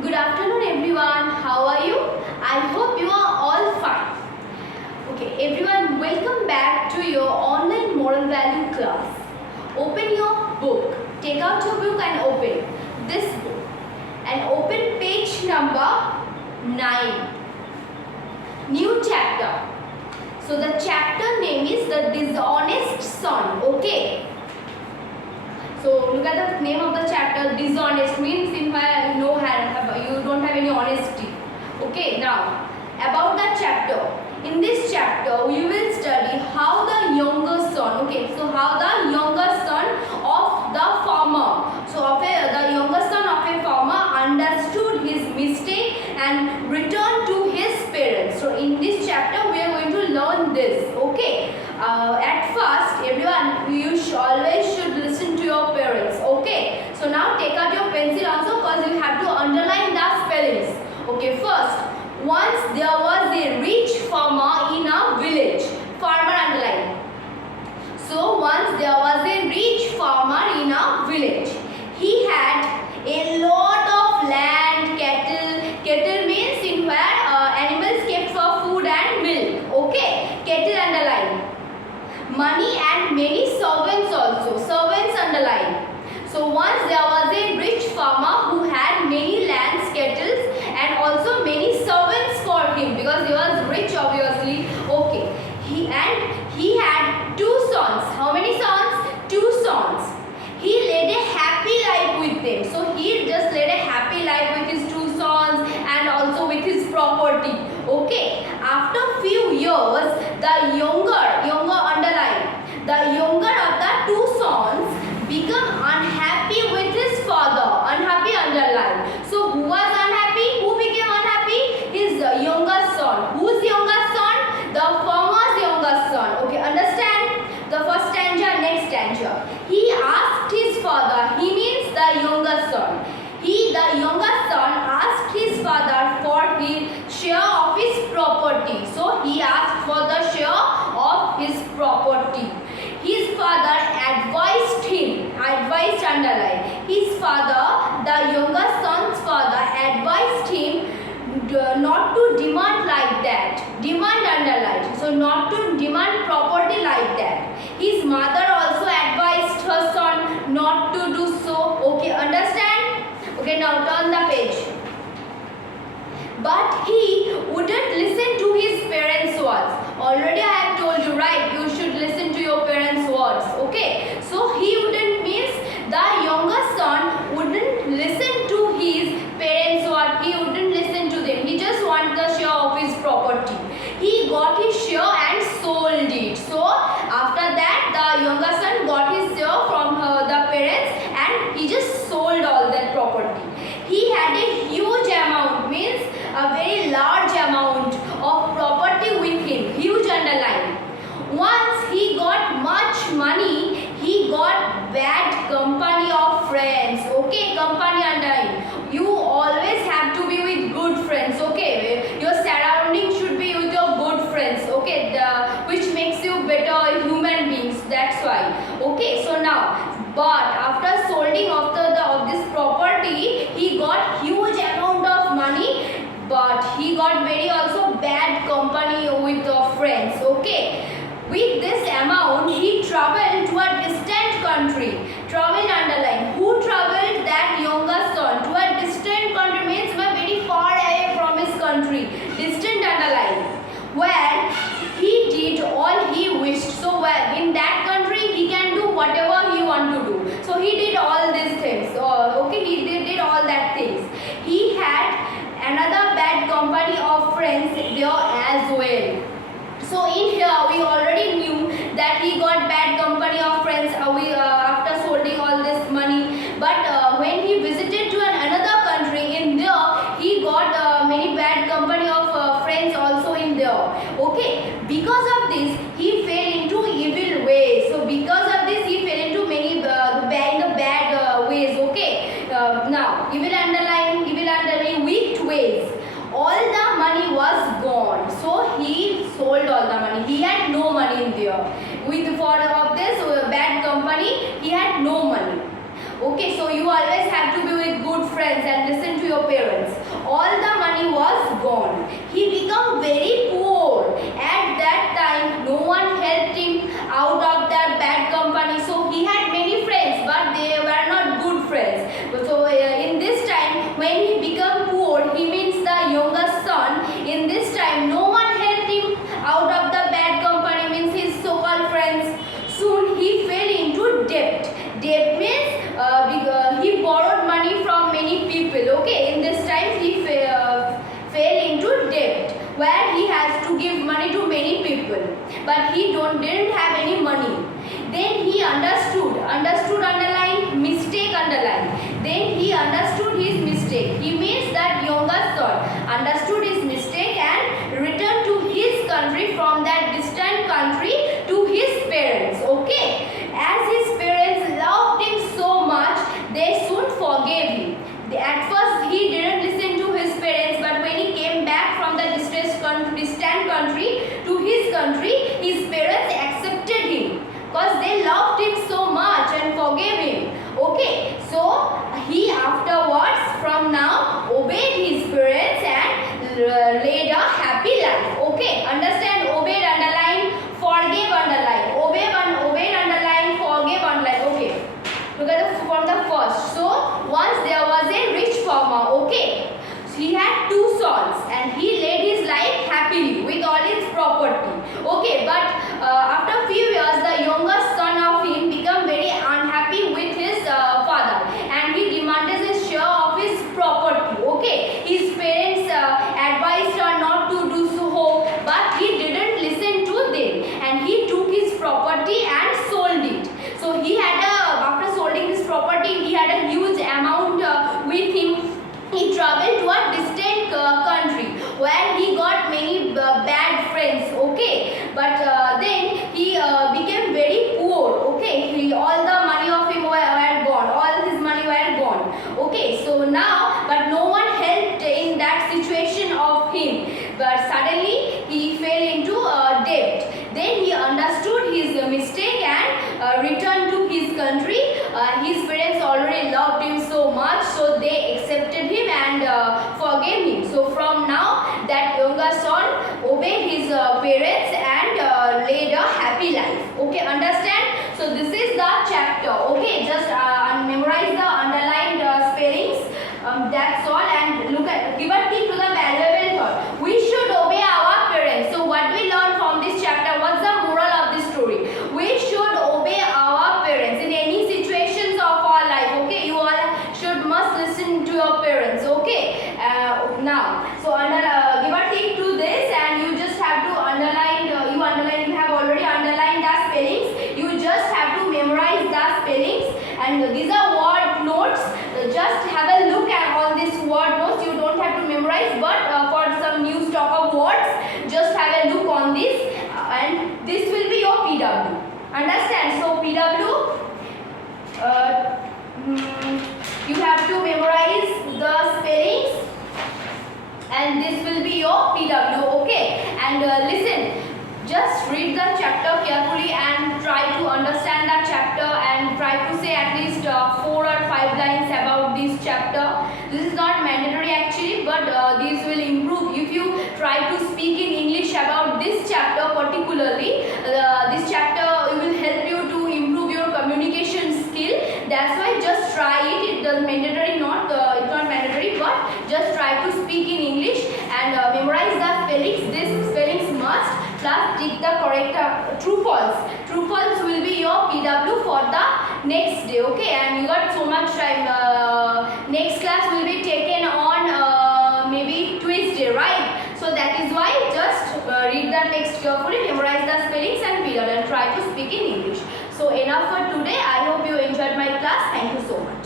Good afternoon everyone. How are you? I hope you are all fine. Okay everyone, welcome back to your online moral value class. Open your book. Take out your book and open this book. And open page number 9. New chapter. So the chapter name is The Dishonest Son. Okay. So look at the name of the chapter. Dishonest means you don't have any honesty. Okay, now about the chapter. In this chapter we will study how the younger son. Okay, so how the younger son of the farmer. So the younger son of a farmer understood his mistake and returned to his parents. So in this chapter we are going to learn this. Okay. At first, everyone, you always should listen to your parents. Okay. So now take out your pencil also because you have to underline the spellings. Okay. First, once there was a rich farmer in a village. Farmer underline. So once there was a rich farmer in a village. He had a lot of land, cattle. Cattle means in where animals kept for food and milk. Okay. Cattle underline. Money and many servants also. Servants underline. So once there was a rich farmer who had many lands, cattle and also many servants for him because he was rich obviously. Okay. He had 2 sons. How many sons? 2 sons. He led a happy life with them. So he just led a happy life with his 2 sons and also with his property. Okay. After few years, the younger underline. The younger of the 2 sons become unhappy with his father. Unhappy underline. So who was unhappy? Who became unhappy? His younger son. Whose younger son? The farmer's younger son. Okay, understand? The first stanza, next stanza. He asked his father. He means the younger son. The younger son asked his father for his share of his property. So he asked for the share of his property. His father advised him. Advised underline. His father, the younger son's father, advised him not to demand like that. Demand underline. So not to demand property like that. His mother also advised her son not to do so. Okay, understand? Okay, now turn the page. But he wouldn't listen to his parents' words. Already I have told you, right? You should listen to your parents' words. Okay. So he wouldn't means the younger son wouldn't listen to his parents' words. He wouldn't listen to them. He just wanted the share of his property. He got his share and sold it. So after that, the younger son got his share from the parents and he just sold all that property. He had a huge amount, means a very large amount of property with him. Huge underline. Once he got much money, he got bad company of friends. Okay, company underline. You always have to be with good friends. Okay, your surrounding should be with your good friends. Okay, which makes you better human beings. That's why. Okay, so now. But after solding of this property, he got huge amount of money. But he got very also bad company with friends. Okay. With this amount, he traveled to a distant country. Traveled underline. Who traveled? That younger son. To a distant country means very far away from his country. Distant underline. Where he did all he wished. So in that country, he can do whatever he want to do. So he did all these things. Okay, he did all that things. He had another bad company of friends there as well. So in here we already knew that he got bad company of friends after solding all this money. But when he visited to another country, in there he got many bad company of friends also in there. Okay, because of this he fell into evil ways. So because of this he fell into many bad ways. Okay, now evil underline wicked ways. All the money was gone. So he sold all the money. He had no money in there. For this bad company, he had no money. Okay, so you always have to be with good friends and listen to your parents. all the money was gone. He became very poor. At that time, no one helped him out of that bad company. So he had many friends, but they were not good friends. So in this time, when he became poor, he means the youngest son. In this time, no one helped him out of the bad company, means his so-called friends. Soon he fell into debt. Debt means he borrowed money from many people. Okay, in this time he fell into debt where he has to give money to many people, but he didn't have any money. Then he understood underline, mistake underline. Then he understood his mistake. He means that youngest son understood his mistake and returned to his country from that distant country to his parents. Okay, as his parents loved him so much, they soon forgave him. At first he didn't listen to his parents, but when he came back from the distant country to his country, his parents accepted him because they loved him so much and forgave him. Okay, so he afterwards from now obeyed his parents and led a happy life. Okay, understand? Obeyed underline, forgave underline, obeyed underline, forgave underline. Okay, look at from the first. So once there was a rich farmer. Okay, so he had 2 sons and he led his life happily with all his property. Okay, but after few years, the youngest son of him became very unhappy with his father and he demanded his share of his property. Okay, his parents advised her not to do so, but he didn't listen to them and he took his property and sold it. So he had after selling his property, he had a huge amount with him. He traveled to a distant country where he got many bad friends. Okay, but then he became very poor. Okay, all the money of him were gone. All his money were gone. Okay, so now, but no one helped in that situation of him. But suddenly he fell into debt. Then he understood his mistake and returned to his country. His parents already loved him so much, so they accepted him and forgave him. So from now, that younger son obeyed his parents and led a happy life. Okay, understand? So this is the chapter. Okay, just memorize the underlined spellings. That's all. And look at, give a tip to the valuable thought. We should obey our parents. So what we learn from this chapter? What's the moral of this story? We should obey our parents in any situations of our life. Okay, you all must listen to your parents. Okay, now so give a tip to this, and you just have to underline. You have already underlined the spellings. You just have to memorize the spellings, and these are word notes. Just have a look at all these word notes. You don't have to memorize, but for some new stock of words, just have a look on this, and this will be your PW. Understand? So PW, you have to memorize the spellings, and this will be your PW. Okay, and listen, just read the chapter carefully and try to understand the chapter and try to say at least 4 or 5 lines about this chapter. This is not mandatory actually, but these will improve if you try to speak in English about this chapter particularly. This chapter will help you to improve your communication skill. That's why just try it. It does mandatory, it's not mandatory, but just try to speak in English and memorize the spellings. These spellings must, plus tick the correct true false. True false will be your PW for the next day. Okay, and you got so much time. Next class will be taken on maybe Tuesday, right? So that is why just read the text carefully, memorize the spellings and PW, and try to speak in English. So enough for today. I hope you enjoyed my class. Thank you so much.